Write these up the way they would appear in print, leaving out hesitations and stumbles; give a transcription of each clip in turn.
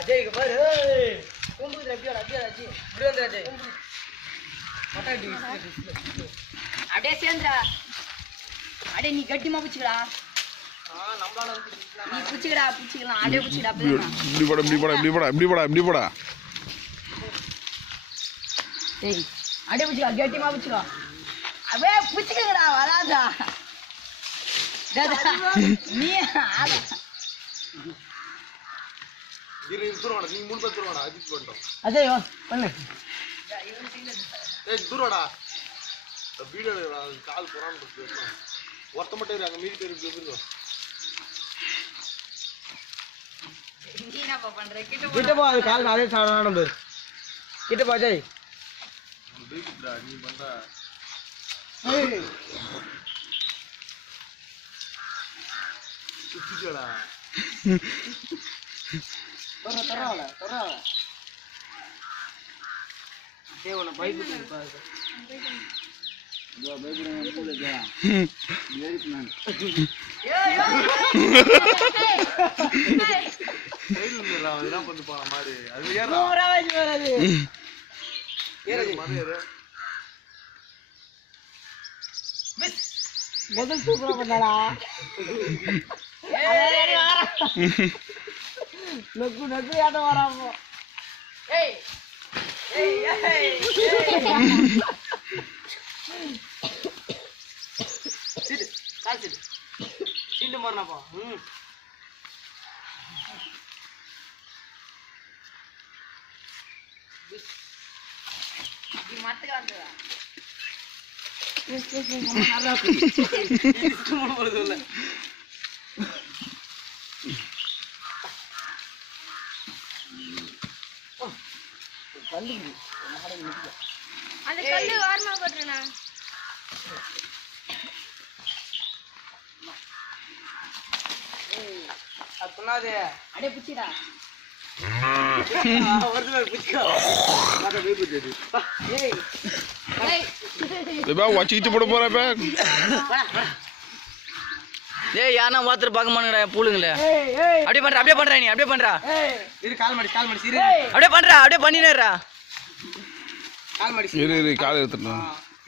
அஜய்க்கு பாரு கும்புது அப்படியே அப்படியே அஜய் இப்படி வந்து அஜய் அப்படியே சேர்ந்துடா அப்படியே நீ கட்டிமா பிடிச்சிக்கடா நம்மளால நீ பிடிச்சிக்கடா பிடிச்சிக்கலாம் அப்படியே பிடிச்சிக்கடா இப்படி போட இப்படி போட இப்படி போட இப்படி போட இப்படி போட ஏய் அப்படியே பிடிச்சிக்கா கட்டிமா பிடிச்சிக்கோ அப்படியே பிடிச்சிக்கடா வராதா நீ ஆட இரு தூரவாடா நீ மூணு பேர் தூரவாடா அஜித் பண்ணிட்டோம் அஜய் பண்ணு ஏய் தூரவாடா வீடியோ கால் போறான்னு இருக்கு ஒருத்த மட்டும் இரு அங்க மீதி பேர் இருக்கு நீ என்னப்பா பண்ற கிட்ட போ அது கால் அதே சாடணும் பாரு கிட்ட போ அஜய் பேசிடா நீ பண்ற ஏய் சுத்திடா தரவால டேய் உன பைபிள் பாரு அதெல்லாம் பண்ணி போன மாதிரி அது முதல் சூப்பரா பண்ணாடா நக்கு நக்கு ஆட்டம் வராமோ ஏய் ஏய் ஏய் சிடு கால் சிடு சிண்டு மரணப்பா நீ மரத்துக்கு வந்துடா அந்த கல்லு வாரமா போட்டுறேனா அது சொன்னாதே அப்படியே பிடிச்சிடா வச்சுக்கிட்டு போட போற ஏய் யானா வாத்தர் பார்க்க மாட்டேங்கடா பூளுங்களே அப்படியே பண்ற அப்படியே பண்ற நீ அப்படியே பண்றா இரு கால் மடி இரு அப்படியே பண்றா அப்படியே பண்ணினேறா கால் மடி இரு இரு கால் எடுத்துட்டு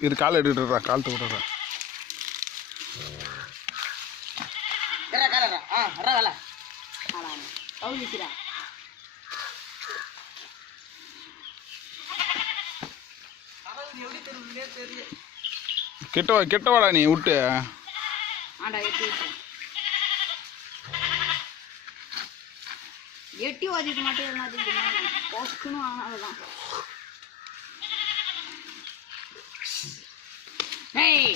இரு கால் எடுத்துடுறா கால் தூடுறா கரா கரா அரா வல ஆனா கவுலிச்சிடா கிட்ட வாடா நீ விட்டு ஆண்டா எட்டி ஓதிட்டு மட்டும் என்ன போஸ்கணும் ஆனாதான் ஏய்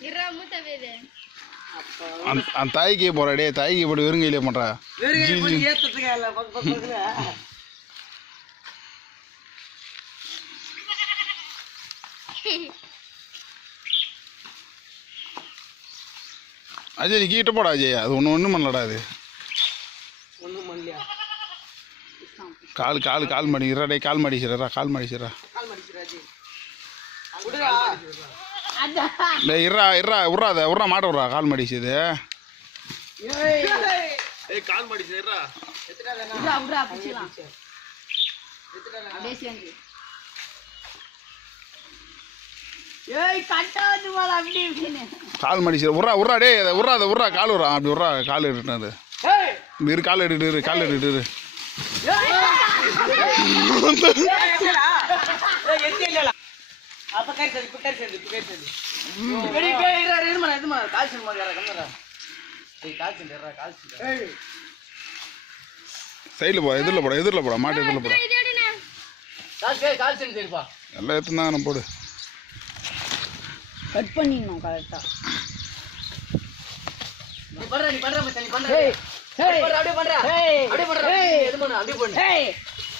இரா முத்தவேதே அந்த தாய்க்கு போறா டே தாய்க்கு போட்டு வெறுங்கையிலே பண்றா ஏத்துறதுக்கு இல்ல பக்கத்துல அஜய் நீ கிட்ட போடா அஜய் அது ஒன்றும் பண்ணலடா அது ஒண்ணும் பண்ணலையா கால் மடிக்கிறா டே கால் மடிச்சிடறா கால் மடிச்சிடறா கால் மடிச்சிராஜி குடுடா டே இறா விட்றா மாட்ட விட்றா கால் மடிச்சது ஏய் கால் மடிச்சிடறா உட்ரா உட்ரா பிடிச்சிடலாம் அப்படியே சேர்ந்து ஏய் கட்டாது போல அப்படி இப்படின்னு கால் மடிச்சு விட்றா டே விட்றா கால் விட்றா அப்படி விட்றா கால் எடுத்துட்டு இரு கால் எடுத்துட்டு இரு அப்ப கை சேர்ந்து வெடி பேய் இருமா இதுமா கால் சேர்ந்து மாதிரி கம்மரா டேய் கால் சேர்ந்துறா கால் சேர்ந்து சைடில் போடா எதிரில் போடா மாட்டு எதிரில் போடா கால் சேர்ந்து சரிப்பா எல்லாம் எடுத்துனா நம்ம போடு கட் பண்ணிடணும் கரெக்டா நீ பண்ற மச்சான் நீ பண்ற அப்படியே பண்றா எது பண்ணு அப்படியே பண்ணு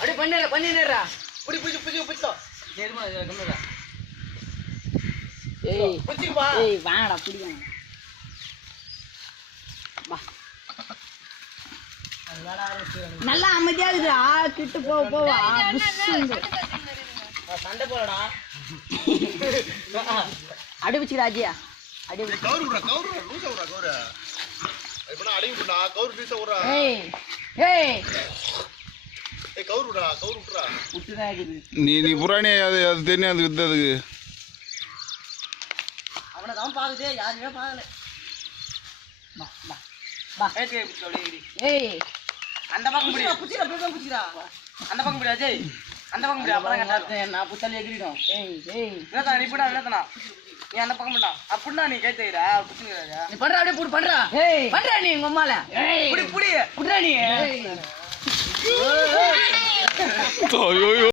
அப்படியே பண்ணினேறா புடிச்சோ நீ எது பண்ணு கம்மரா ஏய் புடிச்சுப்பா ஏய் வாடா புடிங்க வா நல்லா அமைதியா இருக்குடா கிட்ட போவா புஷ்ஷுங்க சண்டை போறடா அடி வச்சுடா அஜியா அடி கவுரு லூசா கவுரு ஏய் ஏய் நீ புறாணி அது அது தெரியும் அது வித்ததுக்கு அவனை தான் பாக்குதே யாருமே பார்க்கல ஏய் அந்த பக்கம் புடி புடிடா புடிடா அந்த பக்கம் புடி அஜய் அந்த பக்கம் புடி அப்பதான் கரெக்டா நான் புத்தல் எகிரிடும் ஏய் ஏய் வேதா நீ புடா வேதனா நீ அந்த பக்கம் புடா அப்படினா நீ கைத்தேறா புடிங்கடா நீ பண்றா அப்படியே புடி பண்றா ஏய் பண்றா நீ உங்க அம்மால ஏய் புடி புடி புடிடா நீ ஏய் ஐயோ